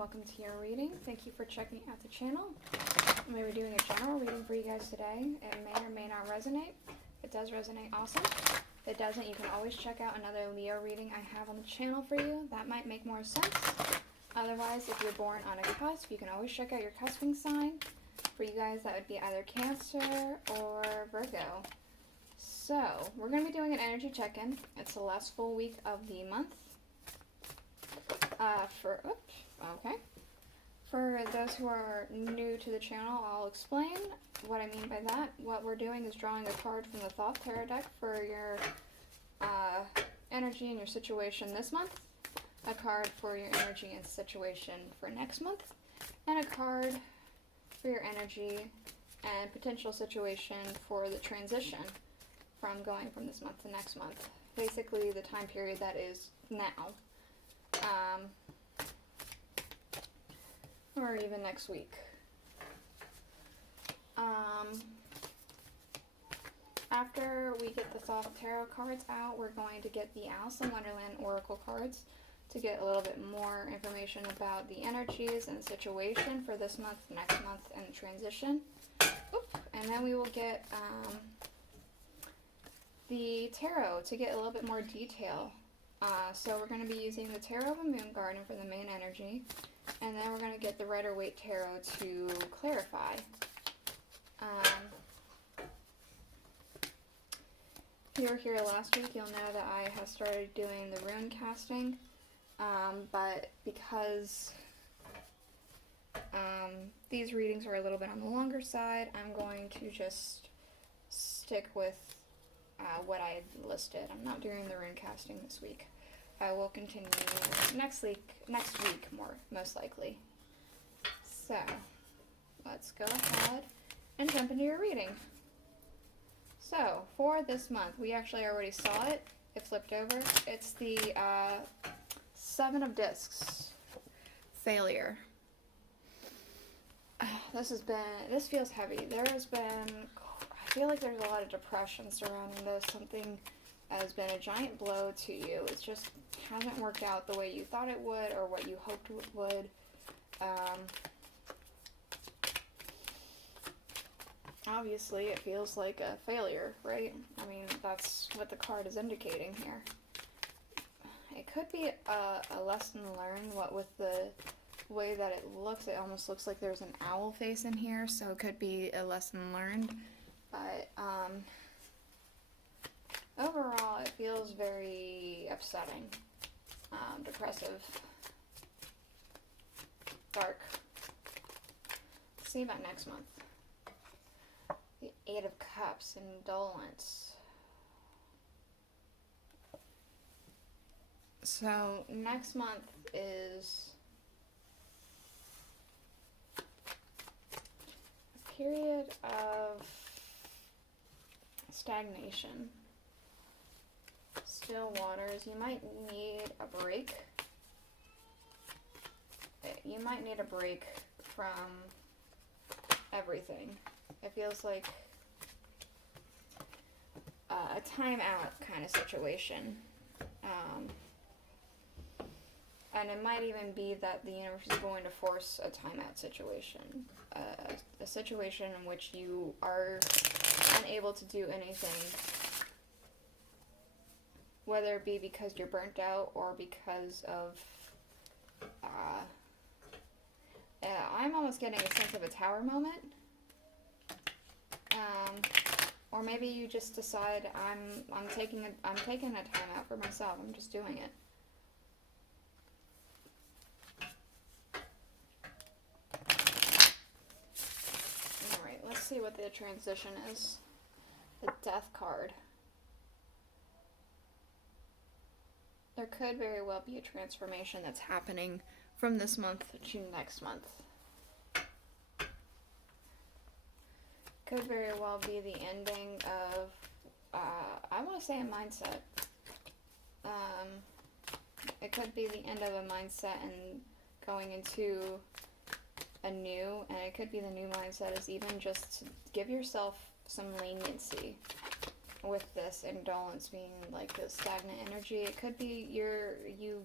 welcome to your reading. Thank you for checking out the channel. I'm going to be doing a general reading for you guys today. It may or may not resonate. If it does resonate, awesome. If it doesn't, you can always check out another Leo reading I have on the channel for you. That might make more sense. Otherwise, if you're born on a cusp, you can always check out your cusping sign. For you guys, that would be either Cancer or Virgo. So, we're going to be doing an energy check-in. It's the last full week of the month. For those who are new to the channel, I'll explain what I mean by that. What we're doing is drawing a card from the Thoth tarot deck for your energy and your situation this month, a card for your energy and situation for next month, and a card for your energy and potential situation for the transition from going from this month to next month. Basically, the time period that is now. Or even next week. After we get the Thoth tarot cards out, we're going to get the Aleister Wonderland oracle cards to get a little bit more information about the energies and the situation for this month, next month, and the transition. And then we will get the tarot to get a little bit more detail. So we're going to be using the Tarot of a Moon Garden for the main energy, and then we're going to get the Rider-Waite tarot to clarify. If you were here last week, you'll know that I have started doing the rune casting, but because these readings are a little bit on the longer side, I'm going to just stick with what I had listed. I'm not doing the rune casting this week. I will continue next week most likely. So, let's go ahead and jump into your reading. So, for this month, we actually already saw it. It flipped over. It's the Seven of Discs. Failure. This feels heavy. I feel like there's a lot of depression surrounding this. Something has been a giant blow to you. It just hasn't worked out the way you thought it would or what you hoped it would. Obviously, it feels like a failure, right? I mean, that's what the card is indicating here. It could be a lesson learned, what with the way that it looks. It almost looks like there's an owl face in here, so it could be a lesson learned. But overall, it feels very upsetting, depressive, dark. Let's see about next month. The Eight of Cups, indolence. So next month is a period of stagnation, still waters. You might need a break. You might need a break from everything. It feels like a timeout kind of situation. And it might even be that the universe is going to force a timeout situation. A situation in which you are unable to do anything, whether it be because you're burnt out or because of I'm almost getting a sense of a tower moment, or maybe you just decide I'm taking a time out for myself. I'm just doing it. Let's see what the transition is. The Death card. There could very well be a transformation that's happening from this month to next month. Could very well be the ending of, I want to say a mindset. It could be the end of a mindset and going into a new, and it could be the new mindset is even just to give yourself some leniency with this indolence being like the stagnant energy. It could be you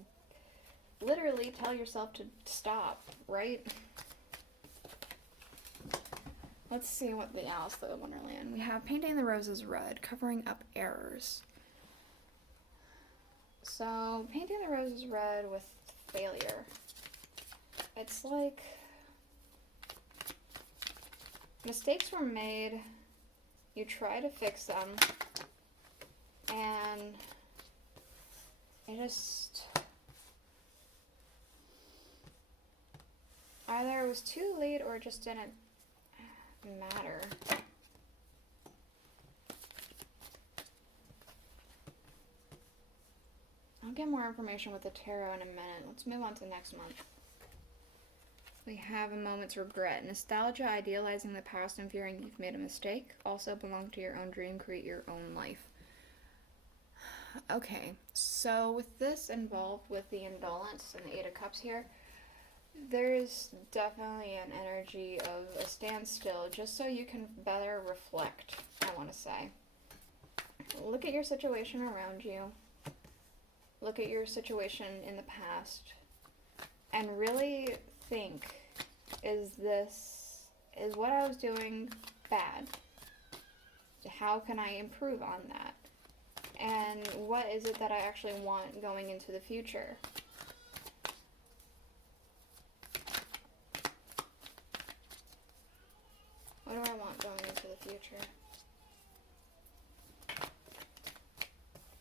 literally tell yourself to stop, right? Let's see what the Aleister of Wonderland. We have painting the roses red, covering up errors. So, painting the roses red with failure. It's like mistakes were made, you try to fix them, and it just either it was too late or it just didn't matter. I'll get more information with the tarot in a minute. Let's move on to next month. We have a moment's regret. Nostalgia, idealizing the past and fearing you've made a mistake. Also belong to your own dream, create your own life. Okay, so with this involved with the indolence and the Eight of Cups here, there's definitely an energy of a standstill, just so you can better reflect, I want to say. Look at your situation around you. Look at your situation in the past. And really think, is what I was doing bad? How can I improve on that? And what is it that I actually want going into the future? What do I want going into the future?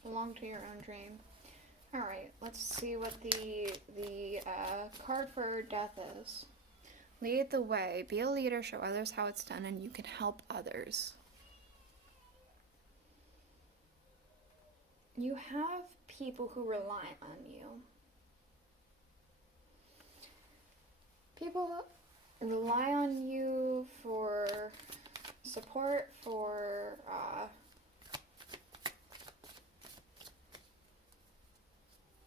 Belong to your own dream. Alright, let's see what the card for death is. Lead the way. Be a leader, show others how it's done, and you can help others. You have people who rely on you. People rely on you for support, for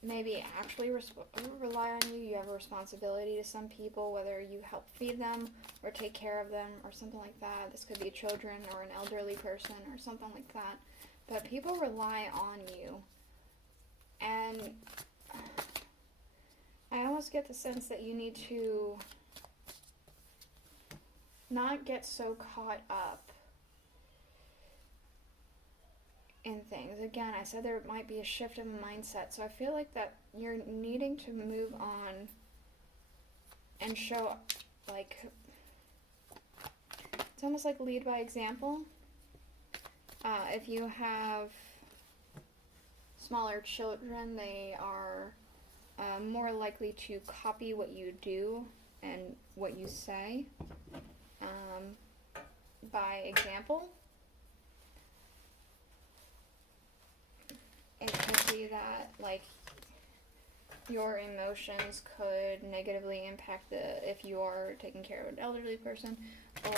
maybe actually rely on you. You have a responsibility to some people, whether you help feed them or take care of them or something like that. This could be children or an elderly person or something like that. But people rely on you. And I almost get the sense that you need to not get so caught up in things. Again, I said there might be a shift in mindset, so I feel like that you're needing to move on and show, like, it's almost like lead by example. If you have smaller children, they are more likely to copy what you do and what you say by example. It could be that, like, your emotions could negatively impact if you are taking care of an elderly person, or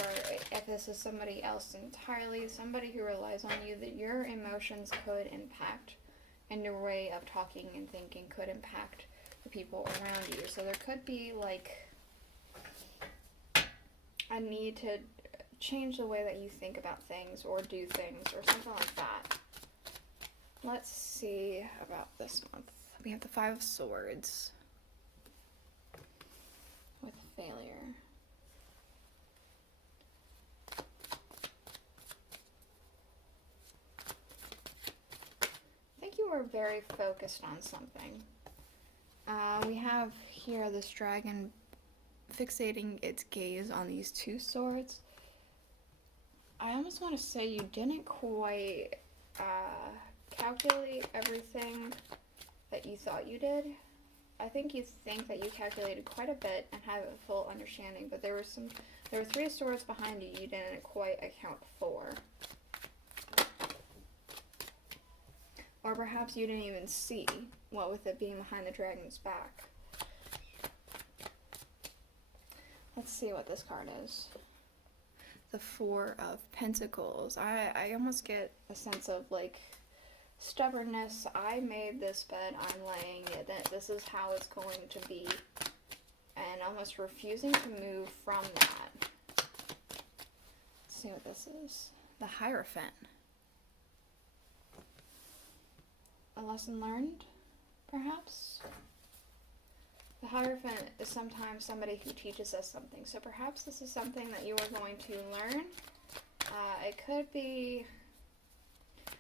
if this is somebody else entirely, somebody who relies on you, that your emotions could impact, and your way of talking and thinking could impact the people around you. So there could be, like, a need to change the way that you think about things or do things or something like that. Let's see about this month. We have the Five of Swords with failure. I think you were very focused on something. We have here this dragon fixating its gaze on these two swords. I almost want to say you didn't quite calculate everything that you thought you did. I think you think that you calculated quite a bit and had a full understanding, but there were three swords behind you didn't quite account for. Or perhaps you didn't even see, what with it being behind the dragon's back. Let's see what this card is. The Four of Pentacles. I almost get a sense of, like, stubbornness. I made this bed, I'm laying it, that this is how it's going to be, and almost refusing to move from that. Let's see what this is. The Hierophant. A lesson learned, perhaps? The Hierophant is sometimes somebody who teaches us something. So perhaps this is something that you are going to learn. It could be...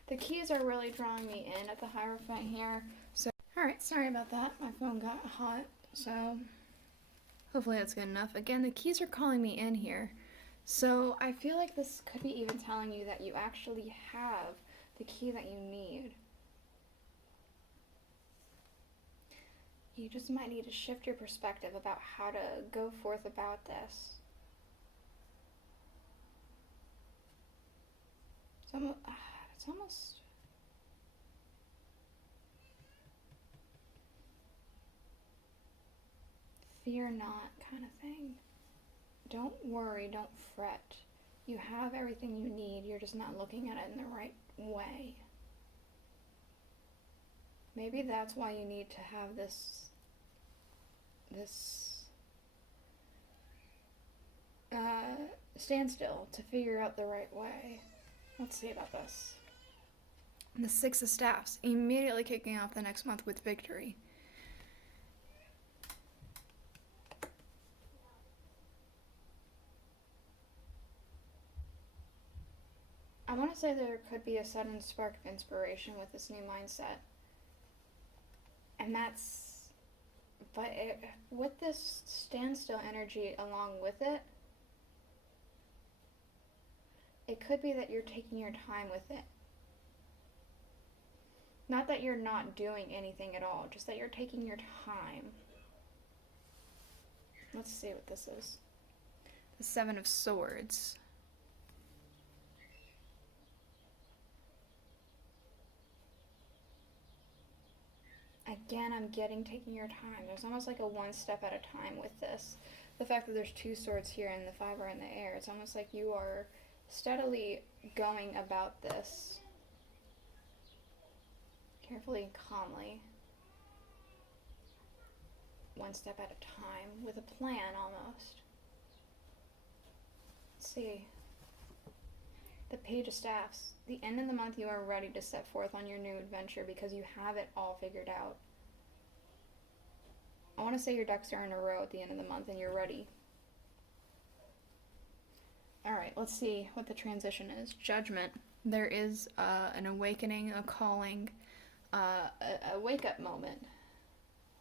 The keys are really drawing me in at the Hierophant here. So, alright, sorry about that. My phone got hot. So, hopefully that's good enough. Again, the keys are calling me in here. So, I feel like this could be even telling you that you actually have the key that you need. You just might need to shift your perspective about how to go forth about this. It's almost... fear not kind of thing. Don't worry, don't fret. You have everything you need, you're just not looking at it in the right way. Maybe that's why you need to have this standstill to figure out the right way. Let's see about this. The Six of Staffs, immediately kicking off the next month with victory. I want to say there could be a sudden spark of inspiration with this new mindset. And that's, but with this standstill energy along with it, it could be that you're taking your time with it. Not that you're not doing anything at all, just that you're taking your time. Let's see what this is. The Seven of Swords. Again, I'm getting taking your time. There's almost like a one step at a time with this. The fact that there's two swords here and the five are in the air, it's almost like you are steadily going about this carefully and calmly, one step at a time, with a plan almost. Let's see. The Page of Staffs. The end of the month you are ready to set forth on your new adventure because you have it all figured out. I want to say your ducks are in a row at the end of the month and you're ready. Alright, let's see what the transition is. Judgment. There is an awakening, a calling, a wake-up moment.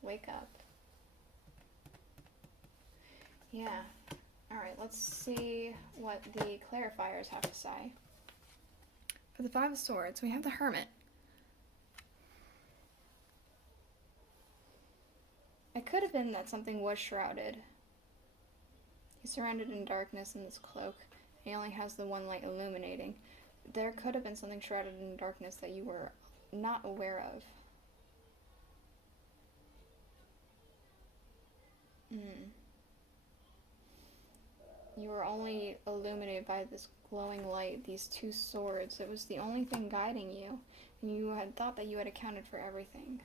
Wake up. Yeah. Alright, let's see what the clarifiers have to say. For the Five of Swords, we have the Hermit. It could have been that something was shrouded. He's surrounded in darkness in this cloak. He only has the one light illuminating. There could have been something shrouded in darkness that you were not aware of. You were only illuminated by this glowing light, these two swords. It was the only thing guiding you, and you had thought that you had accounted for everything.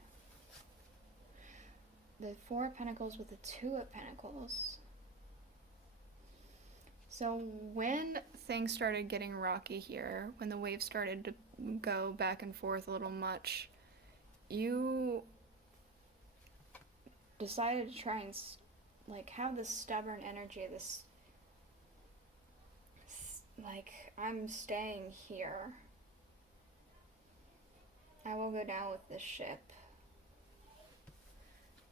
The Four of Pentacles with the Two of Pentacles. So when things started getting rocky here, when the waves started to go back and forth a little much, you decided to try and have this stubborn energy, this I'm staying here. I will go down with this ship.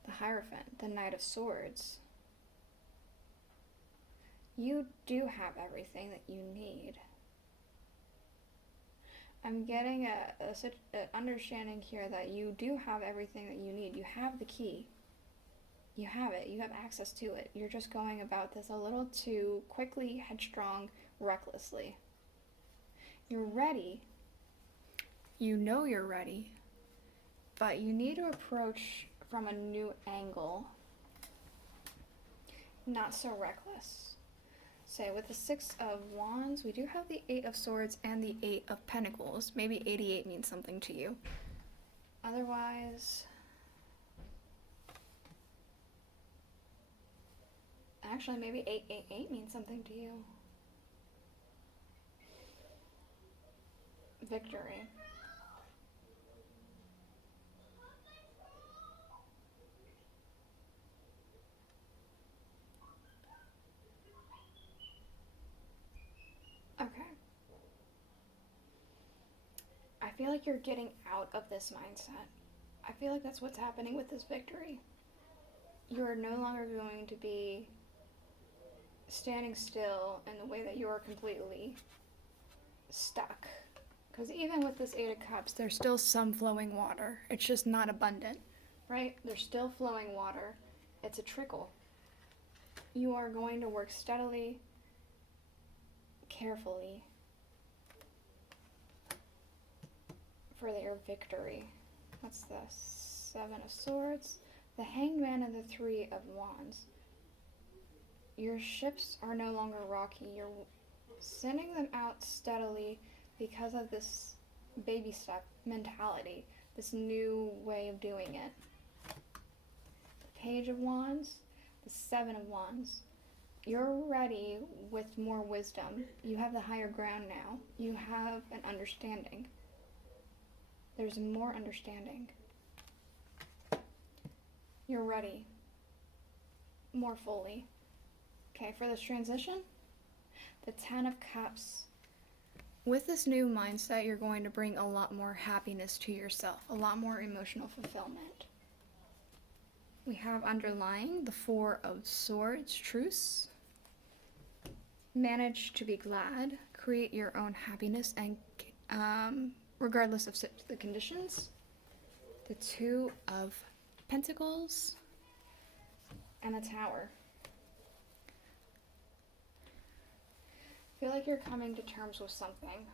The Hierophant, the Knight of Swords. You do have everything that you need. I'm getting an understanding here that you do have everything that you need. You have the key. You have it. You have access to it. You're just going about this a little too quickly, headstrong, recklessly. You're ready. You know you're ready. But you need to approach from a new angle. Not so reckless. So with the Six of Wands, we do have the Eight of Swords and the Eight of Pentacles. Maybe 88 means something to you. Otherwise... Actually, maybe 888 means something to you. Victory. feel like you're getting out of this mindset. I feel like that's what's happening with this victory. You are no longer going to be standing still in the way that you are completely stuck. Because even with this Eight of Cups, there's still some flowing water. It's just not abundant, right? There's still flowing water. It's a trickle. You are going to work steadily, carefully for your victory. What's this? Seven of Swords, the Hanged Man, and the Three of Wands. Your ships are no longer rocky. You're sending them out steadily because of this baby step mentality, this new way of doing it. The Page of Wands, the Seven of Wands. You're ready with more wisdom. You have the higher ground now. You have an understanding. There's more understanding. You're ready more fully. Okay, for this transition, the Ten of Cups. With this new mindset, you're going to bring a lot more happiness to yourself, a lot more emotional fulfillment. We have underlying the Four of Swords, truce. Manage to be glad, create your own happiness, and regardless of the conditions. The Two of Pentacles and the Tower. I feel like you're coming to terms with something.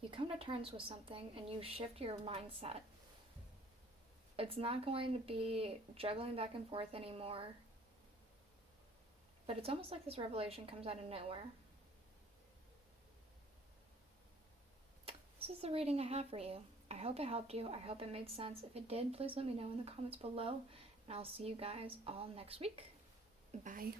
You come to terms with something and you shift your mindset. It's not going to be juggling back and forth anymore. But it's almost like this revelation comes out of nowhere. This is the reading I have for you. I hope it helped you. I hope it made sense. If it did, please let me know in the comments below. And I'll see you guys all next week. Bye.